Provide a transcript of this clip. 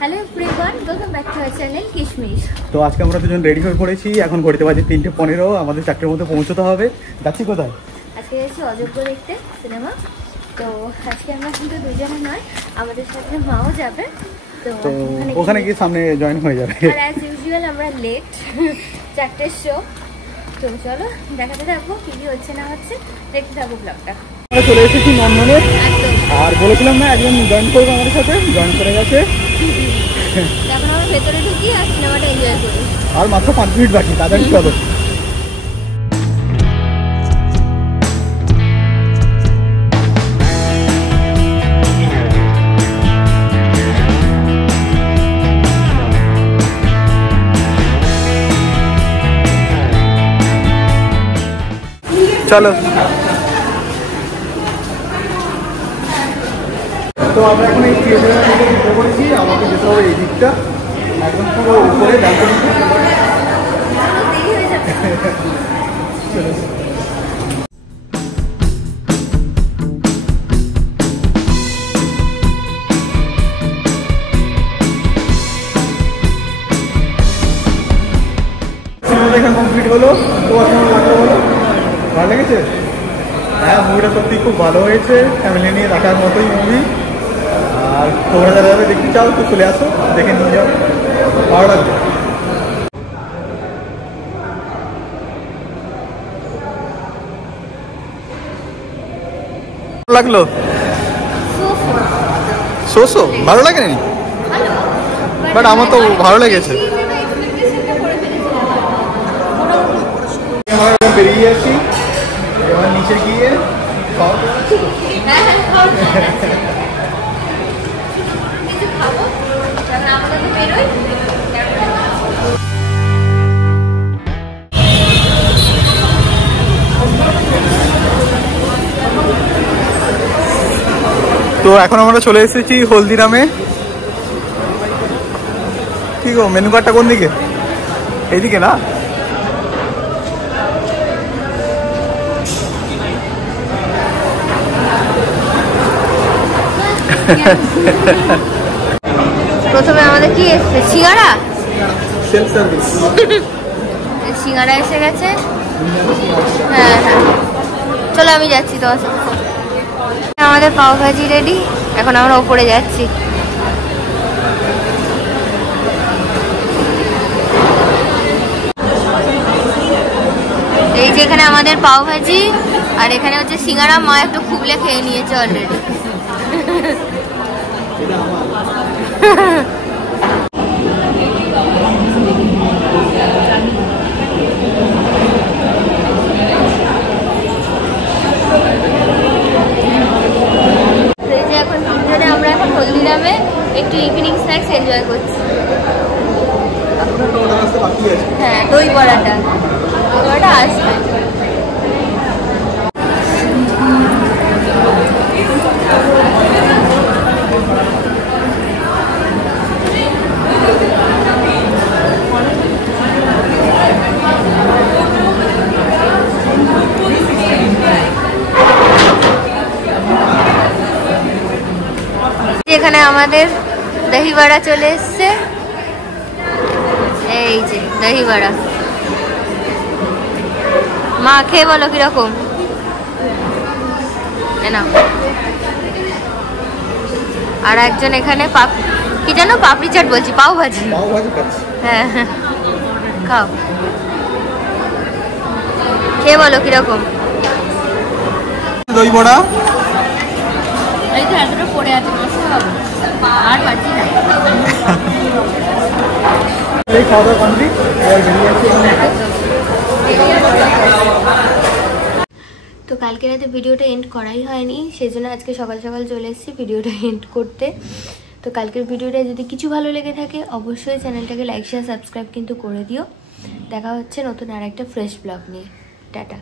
Hello everyone, welcome back to our channel কিশমিশ। তো আজকে আমরা দুজন রেডি হয়ে পড়েছি। এখন ঘড়িতে বাজে 3:15, আমাদের 4টের মধ্যে পৌঁছতে হবে। যাচ্ছি কোথায়? আজকে যাচ্ছি অযোগ্য দেখতে সিনেমা। তো আজকে আমরা কিন্তু দুজনে নয়, আমাদের সাথে মাও যাবে। তো ওখানে গিয়ে সামনে জয়েন হয়ে যাবে। আর অ্যাজ ইউজুয়াল আমরা লেট, 4টের শো। তো চলো দেখাতে থাকবো কি কি হচ্ছে না হচ্ছে, দেখতে থাকবো ব্লগটা। আমরা চলে এসেছি নন্দনে, আর বলেছিলাম না একজন জয়েন করবো আমাদের সাথে, জয়েন করে গেছে। এখন আমরা ভেতরে ঢুকি আর সিনেমাটা এনজয় করি। আর মাত্র 5 মিনিট বাকি, তাড়াতাড়ি চলো। চলো। তো আমরা এখন এই থিয়েটারের মধ্যে ঢুকে পড়েছি। আমাকে যেতে হবে এই দিকটা, একদম পুরো উপরে ব্যালকনি। সিনেমা দেখা কমপ্লিট হলো। তোমার কেমন লাগলো বলো? ভালো লেগেছে? হ্যাঁ, মুভিটা সত্যি খুব ভালো হয়েছে, ফ্যামিলি নিয়ে দেখার মতোই মুভি। আর তোমরা যারা যারা দেখতে চাও তো চলে আসো, দেখে নিয়ে যাও, ভালো লাগবে। লাগলো সোসো ভালো লাগেনি, বাট আমার তো ভালো লেগেছে। বেরিয়ে যাচ্ছি এবার নিচে গিয়ে তো এখন আমরা চলে এসেছি হলদিরামে। কি গো, মেনু কার্ডটা কোন দিকে? এইদিকে না? প্রথমে আমাদের কি এসছে? সিঙ্গারা। Self service. সিঙ্গারা এসে গেছে। হ্যাঁ হ্যাঁ, চলো আমি যাচ্ছি তোমার সাথে। আমাদের পাও ভাজি রেডি, এখন আমরা ওপরে যাচ্ছি। এই যে এখানে আমাদের পাও ভাজি, আর এখানে হচ্ছে সিঙ্গারা। মা একটু খুবলে খেয়ে নিয়েছে অলরেডি। এখন তিনজনে আমরা এখন হলদিরামে একটু ইভিনিং স্ন্যাক্স এনজয় করছি। হ্যাঁ, দই বড়াটা আসবে। এখানে আমাদের দহি বড়া চলে এসছে। এই যে দহি বড়া, মা খেয়ে বলো কিরকম। আর একজন এখানে কি জানো, পাপড়ি চাট বলছি, পাও ভাজি। হ্যাঁ হ্যাঁ, খাও, খেয়ে বলো কিরকম। দই বড়া এই তো এতটা পড়ে আছে, আর পাচ্ছি না। খাওয়া দাওয়া কমপ্লিট, তো কালকে রাতে ভিডিওটা এন্ড করাই হয়নি, সেজন্য আজকে সকাল সকাল চলে এসেছি ভিডিওটা এন্ড করতে। তো কালকের ভিডিওটা যদি কিছু ভালো লেগে থাকে অবশ্যই চ্যানেলটাকে লাইক শেয়ার সাবস্ক্রাইব কিন্তু করে দিও। দেখা হচ্ছে নতুন আর একটা ফ্রেশ ব্লগ নিয়ে। টাটা।